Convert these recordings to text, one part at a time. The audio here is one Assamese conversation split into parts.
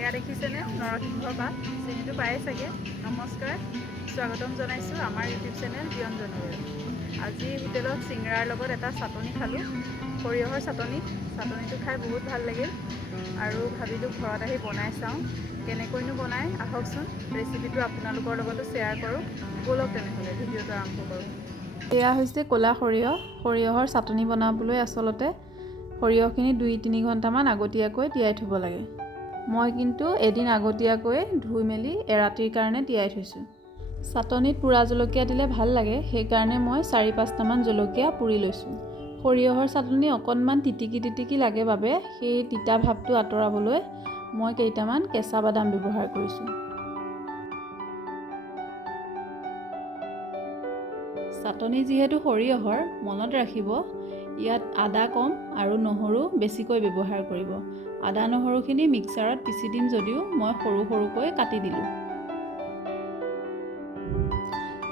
এয়া দেখিছেনে নৰসিংহ পাত চিনিটো পায়ে চাগে। নমস্কাৰ, স্বাগতম জনাইছোঁ আমাৰ ইউটিউব চেনেল ব্যঞ্জনলৈ। আজি হোটেলত চিংৰাৰ লগত এটা চাটনি খালোঁ, সৰিয়হৰ চাটনিটো খাই বহুত ভাল লাগিল আৰু ভাবিলোঁ ঘৰত আহি বনাই চাওঁ। কেনেকৈনো বনাই আহকচোন, ৰেচিপিটো আপোনালোকৰ লগতো শ্বেয়াৰ কৰোঁ। ব'লক তেনেহ'লে ভিডিঅ'টো আৰম্ভ কৰোঁ। এয়া হৈছে ক'লা সৰিয়হৰ চাটনি বনাবলৈ আচলতে সৰিয়হখিনি 2-3 ঘণ্টামান আগতীয়াকৈ তিয়াই থ'ব লাগে। মই কিন্তু এদিন আগতীয়াকৈ ধুই মেলি এৰাতিৰ কাৰণে তিয়াই থৈছোঁ। চাটনিত পোৰা জলকীয়া দিলে ভাল লাগে, সেইকাৰণে মই 4-5টামান জলকীয়া পুৰি লৈছোঁ। সৰিয়হৰ চাটনি অকণমান তিতিকি লাগে বাবে সেই তিতা ভাৱটো আঁতৰাবলৈ মই কেইটামান কেঁচা বাদাম ব্যৱহাৰ কৰিছোঁ। চাটনি যিহেতু সৰিয়হৰ, মনত ৰাখিব ইয়াত আদা কম আৰু নহৰু বেছিকৈ ব্যৱহাৰ কৰিব। আদা নহৰুখিনি মিক্সাৰত পিচি দিম যদিও মই সৰুকৈ কাটি দিলোঁ।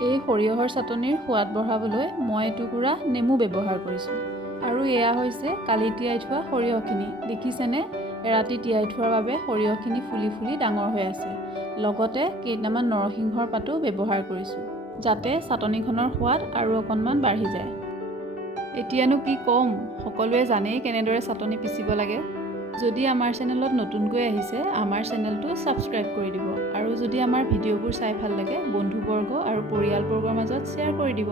এই সৰিয়হৰ চাটনিৰ সোৱাদ বঢ়াবলৈ মই এটুকুৰা নেমু ব্যৱহাৰ কৰিছোঁ। আৰু এয়া হৈছে কালি তিয়াই থোৱা সৰিয়হখিনি। দেখিছেনে, ৰাতি তিয়াই থোৱাৰ বাবে সৰিয়হখিনি ফুলি ডাঙৰ হৈ আছে। লগতে কেইটামান নৰসিংহৰ পাতো ব্যৱহাৰ কৰিছোঁ, যাতে চাটনিখনৰ সোৱাদ আৰু অকণমান বাঢ়ি যায়। এতিয়ানো কি ক'ম, সকলোৱে জানেই কেনেদৰে চাটনি পিচিব লাগে। যদি আমাৰ চেনেলত নতুনকৈ আহিছে, আমাৰ চেনেলটো ছাবস্ক্ৰাইব কৰি দিব আৰু যদি আমাৰ ভিডিঅ'বোৰ চাই ভাল লাগে, বন্ধুবৰ্গ আৰু পৰিয়ালবৰ্গৰ মাজত শ্বেয়াৰ কৰি দিব।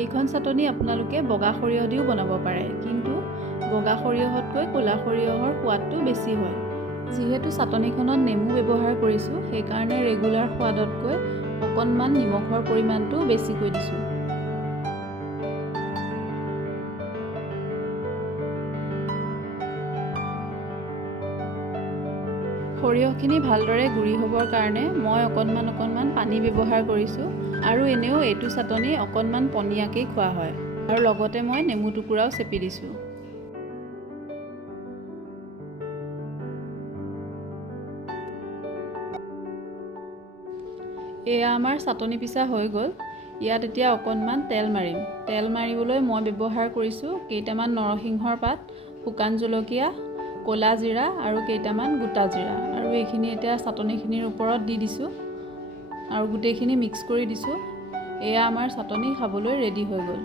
এইখন চাটনি আপোনালোকে বগা সৰিয়হ দিও বনাব পাৰে, কিন্তু বগা সৰিয়হতকৈ ক'লা সৰিয়হৰ সোৱাদটো বেছি হয়। যিহেতু চাটনিখনত নেমু ব্যৱহাৰ কৰিছোঁ, সেইকাৰণে ৰেগুলাৰ সোৱাদতকৈ অকণমান নিমখৰ পৰিমাণটো বেছিকৈ দিছোঁ। সৰিয়হখিনি ভালদৰে গুড়ি হ'বৰ কাৰণে মই অকণমান পানী ব্যৱহাৰ কৰিছোঁ আৰু এনেও এইটো চাটনি অকণমান পনীয়াকেই খোৱা হয়। আৰু লগতে মই নেমু টুকুৰাও চেপি দিছোঁ। এয়া আমাৰ চাটনি পিছা হৈ গ'ল। ইয়াত এতিয়া অকণমান তেল মাৰিম। তেল মাৰিবলৈ মই ব্যৱহাৰ কৰিছোঁ কেইটামান নৰসিংহৰ পাত, শুকান জলকীয়া, ক'লা জিৰা আৰু কেইটামান গোটা জিৰা। আৰু এইখিনি এতিয়া চাটনিখিনিৰ ওপৰত দি দিছোঁ আৰু গোটেইখিনি মিক্স কৰি দিছোঁ। এয়া আমাৰ চাটনি খাবলৈ ৰেডি হৈ গ'ল।